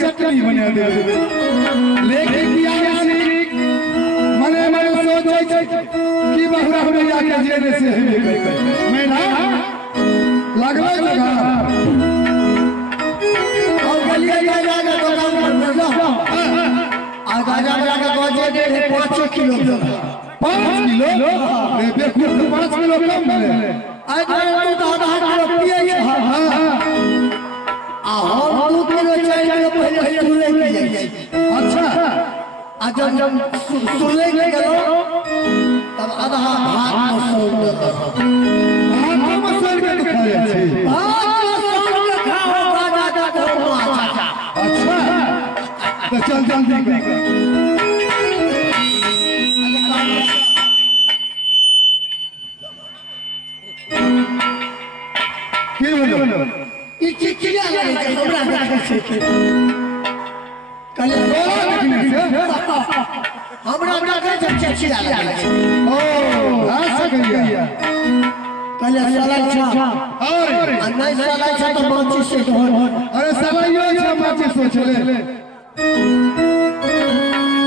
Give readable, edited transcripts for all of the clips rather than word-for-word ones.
चटनी बना दे लेकिन मने मने सोचे कि बहुरा हमें जाके जेल से मैं ना लगवे जगह और गलिया जा दुकान पर जाओ आ गाजा जाके गोजे दे 5 किलो 5 किलो देखो 5 किलो कम मिले आज तो आधा किलो पिए हां हम 2 किलो चाहिए पहले सुले की अच्छा आज जब सुले के गलो तब आधा हाथ मसल के खाए छे हाथ मसल के खाओ राजा का अच्छा तो चल जल्दी कर के बोलो ई चिचिया लगे हमरा से कल हमरा से चिचिया लगे ओ ऐसा कहिया कल साला छा और नहीं साला छा तो माचिस से हो अरे साला यो छा माचिस से चले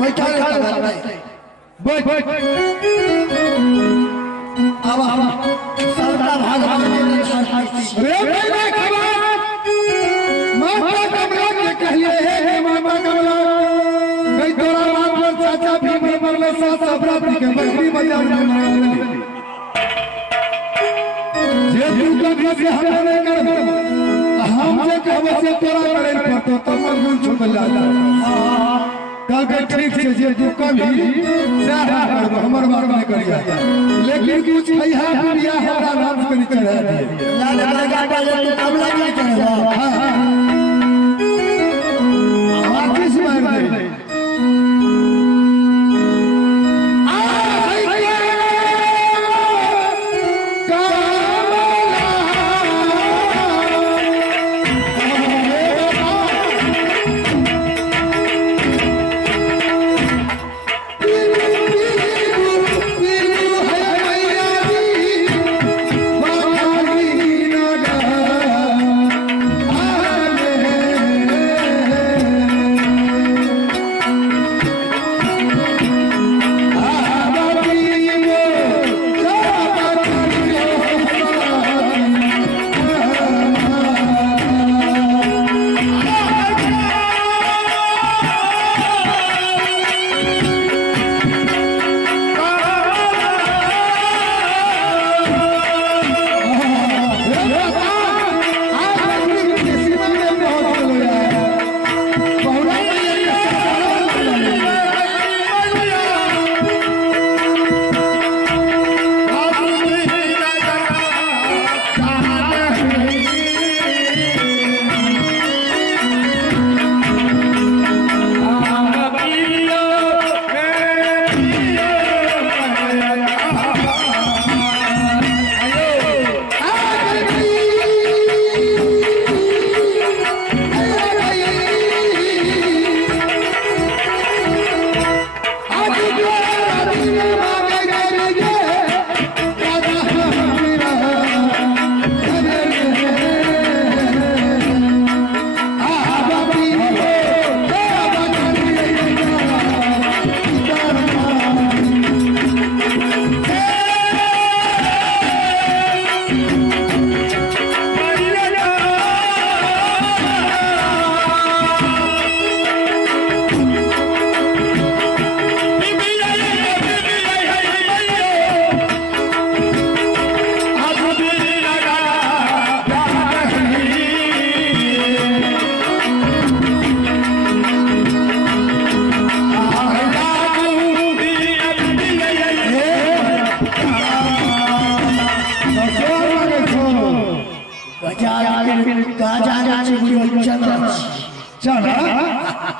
बैठा बैठ अब सरदा भागवत रे भाई माता कमला के कहिए हे माता कमला गई तोरा बाप और चाचा भी मरले साथ अपराधी के बकरी बाजार में मारले जे तू कभी से हम नहीं कर हम जे कहबे से तोरा करे पड़तो तो मजबूर छुप जाला कल के ठीक से जे तू कभी सारा करबो हमर बार नहीं करिया लेकिन कुछ खैहा पिया हमरा नाम करी चढ़ा दे लाल लगा के कमला नहीं चढ़ा हां किस मार दे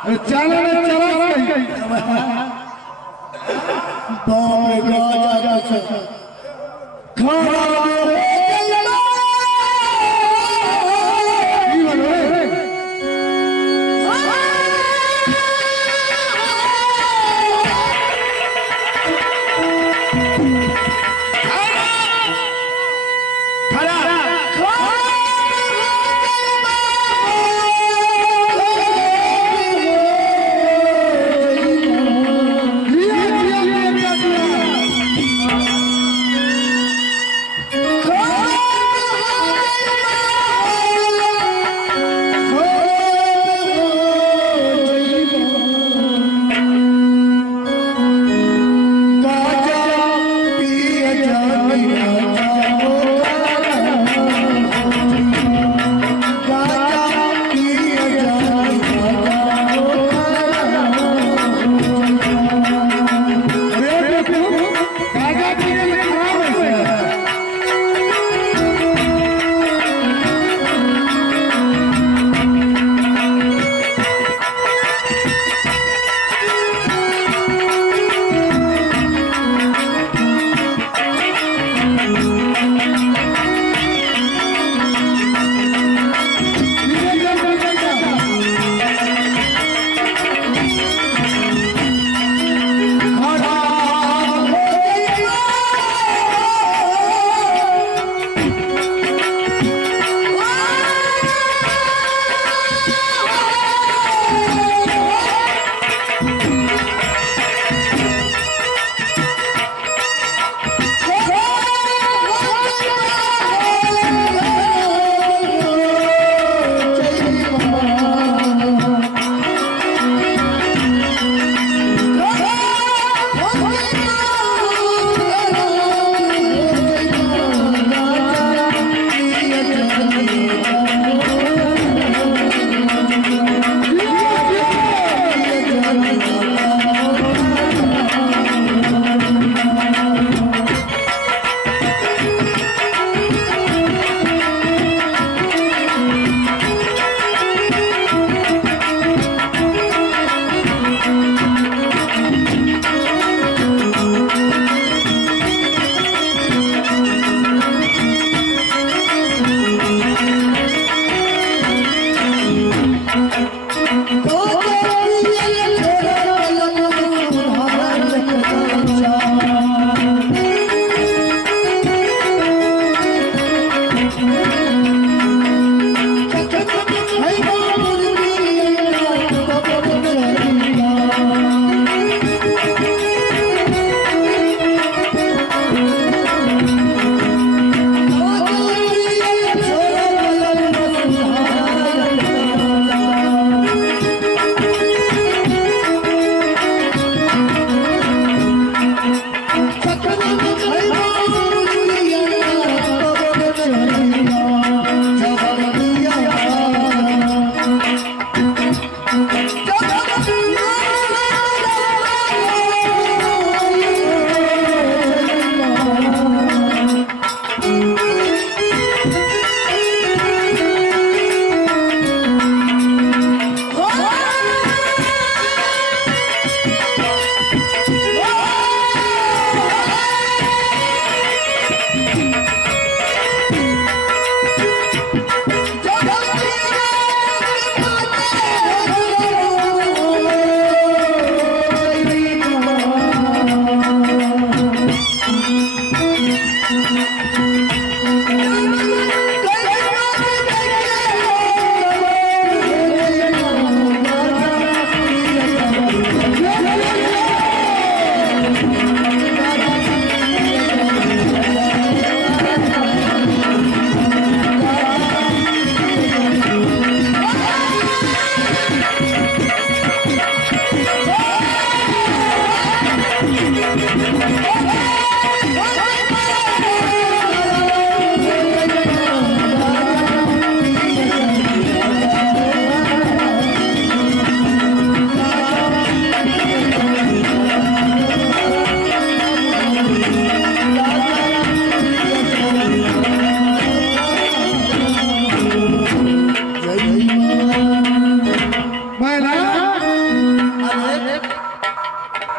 चला ने चला कहीं बाप रे गाजा खाना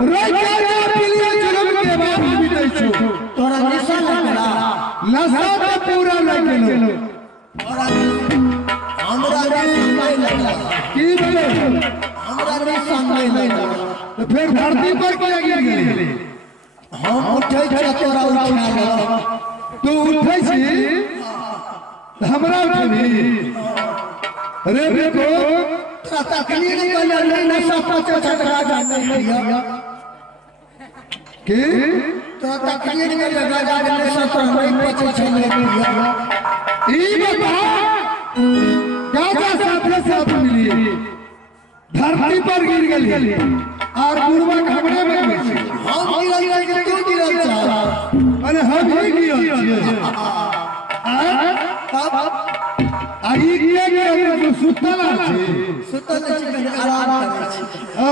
रोज गाजा पीलिए जुलम के बाद बीते छु तोरा निशा लगला नशा तो पूरा लग गेलो तोरा हमरा नहीं लगला की बोले हमरा निशा नहीं लगला तो फिर धरती पर क्या गिर गेली हम उठै छ तोरा उठा तू उठै छी हमरा उठबी अरे देखो तकलीफ वाला नहीं सब पचा चकरा जाने लिया के तो तकलीफ में लगा जाने सब नहीं पचा चले लिया ई बता गाजा साथे साथ मिली धरती पर गिर गेली और पूर्वक हमरे में बैठी हम गिरल के तू गिरल जा अरे हम ही गिरल छियै तब आई किया कि तू सुतल छी सुतल छी आराम कर छी ओ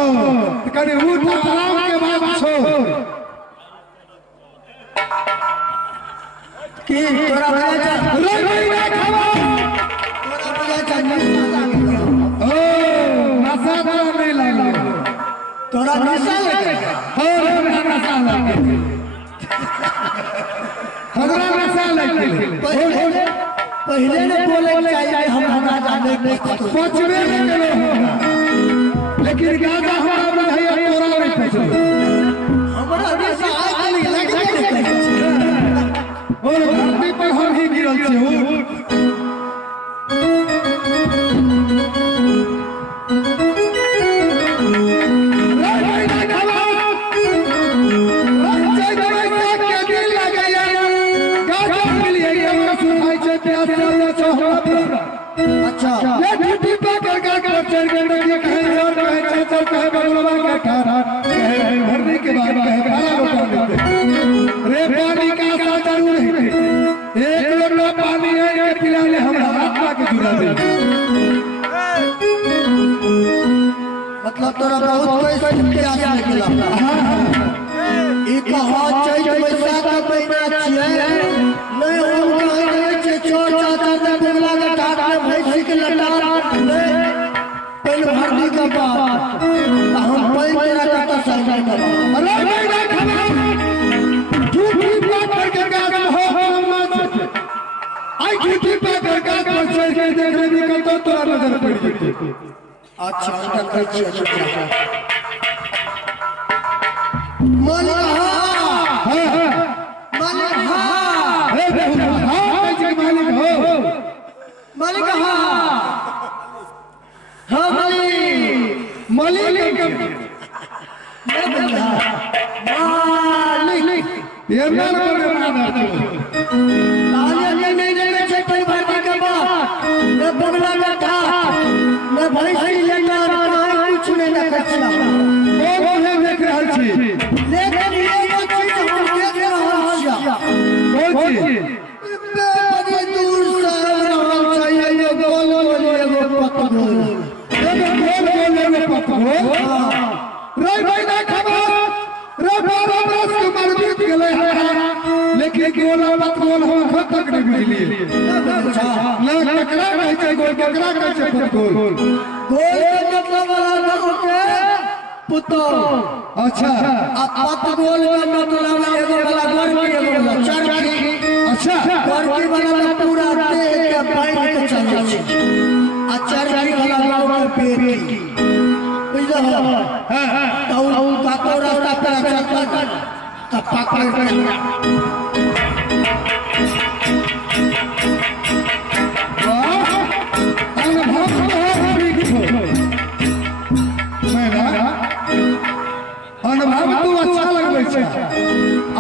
त कने उठ आराम के बाद छोड़ की तोरा बजा रे ना खावा तोरा बजा नहीं ओ नशा तो नहीं लगा तोरा निशा लगेगा हो रे नशा लगे हमरा नशा लगे पहले ने बोले चाहिए हम हमरा जाने नहीं पचबे नहीं करो लेकिन गाजा हमरा में है तोरा नहीं पचबे हमरा निशा आज नहीं लगे और धरती पर हम ही गिरल छी अच्छा ये ड्यूटी पे कर चढ़ के ये कहे जोर कहे चल कहे बगलवा का खाना कहे भरने के बाद कहे खाना लोटा देते रे पानी का आशा जरूर है एक लोटा पानी है के पिलाने हम आत्मा के जुड़ा दे मतलब तोरा बहुत पैसा प्यास लगला ई कहा चैत बैसाख का महीना छियै नहीं हम कहे छै चोर चाचा ने बगला के ठाट में भैंसी के लटा पहले भरती का बात हम पहले तेरा का सहयोग कर अरे नहीं ना खाना झूठी बात करके गाजा हो मत आई झूठी बात करके गाजा चढ़ के देख रही करता तोरा नजर पड़ गई अच्छा तक अच्छा मालिक हां मालिक हां हे बेहुदा हां कैसे मालिक हो मालिक हां हां मालिक मालिक मालिक ये ना बोले तालियां नहीं देने से कोई भरती का बात मैं बगला में था मैं भैंसी लेकर कहां कुछ नहीं रखा वो है देख रहल छी लेकिन ये चीज हम देख रहल छी कौन चीज बड़ी दूर से रहल चाहिए ये गोल एगो पत्थर रे भाई ना खबर रे 12 बरस के उम्र बीत गेले है लेकिन गोला मत गोल हो खत तक नहीं मिली ना ककरा कहे छै गोल ककरा कहे छै फुटबॉल गोल के मतलब वाला के पुतो अच्छा आ पत गोल का मतलब एगो वाला गोल के एगो वाला चरखी अच्छा गोल वाला पूरा देह के बांध के चले छै आ चरखी वाला गोल पेट की बुझलो हां तो काको रास्ता पे चलता त पकड़ के अनुभव तू अच्छा लगबै छै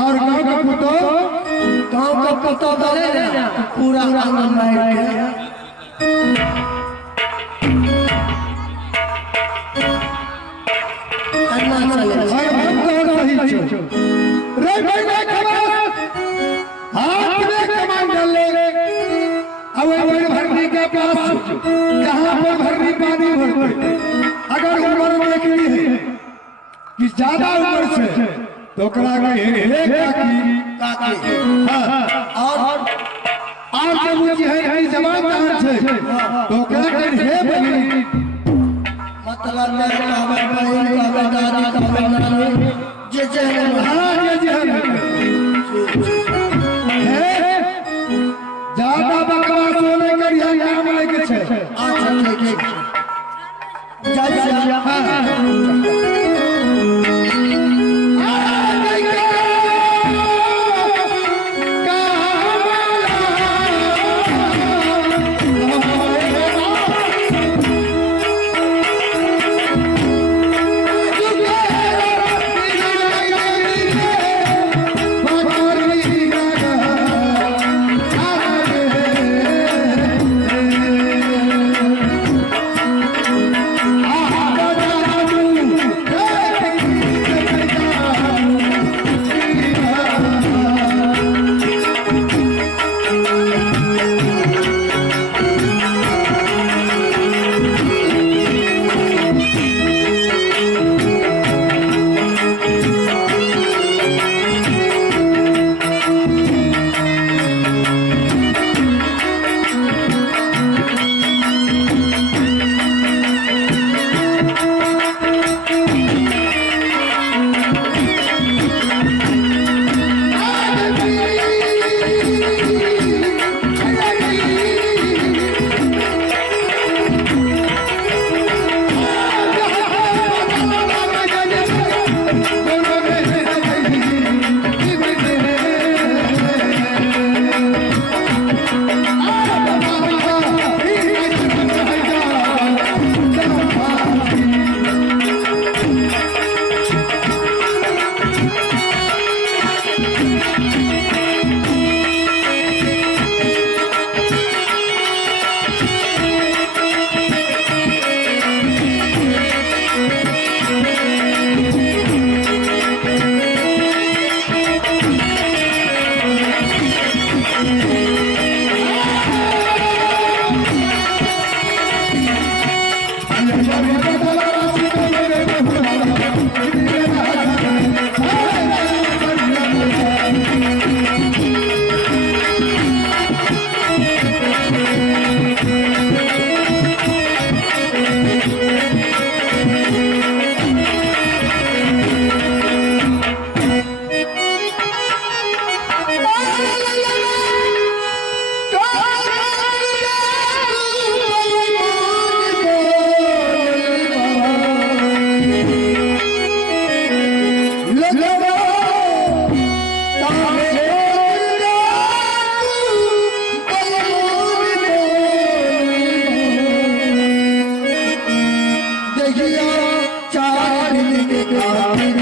और गांव का पुतो डरे ना पूरा आंगन मार के अन्ना चले अनुभव तो सही छै रे भाई ना खबर हाथ में कमान ले अब वो भरनी के पास जहां पर भरनी पानी भरते अगर उम्र देखनी है कि ज्यादा उम्र से तो ओकरा के हे काकी हां और के बुझी है जवान जहां छै तो ओकरा के हे बनी तुम्हारे कावे भाई कावे दादी कावे नानी जे जे हाँ जे है ज्यादा बकवास होने करिया काम लेके छे अच्छा ठीक जय जय हाँ चार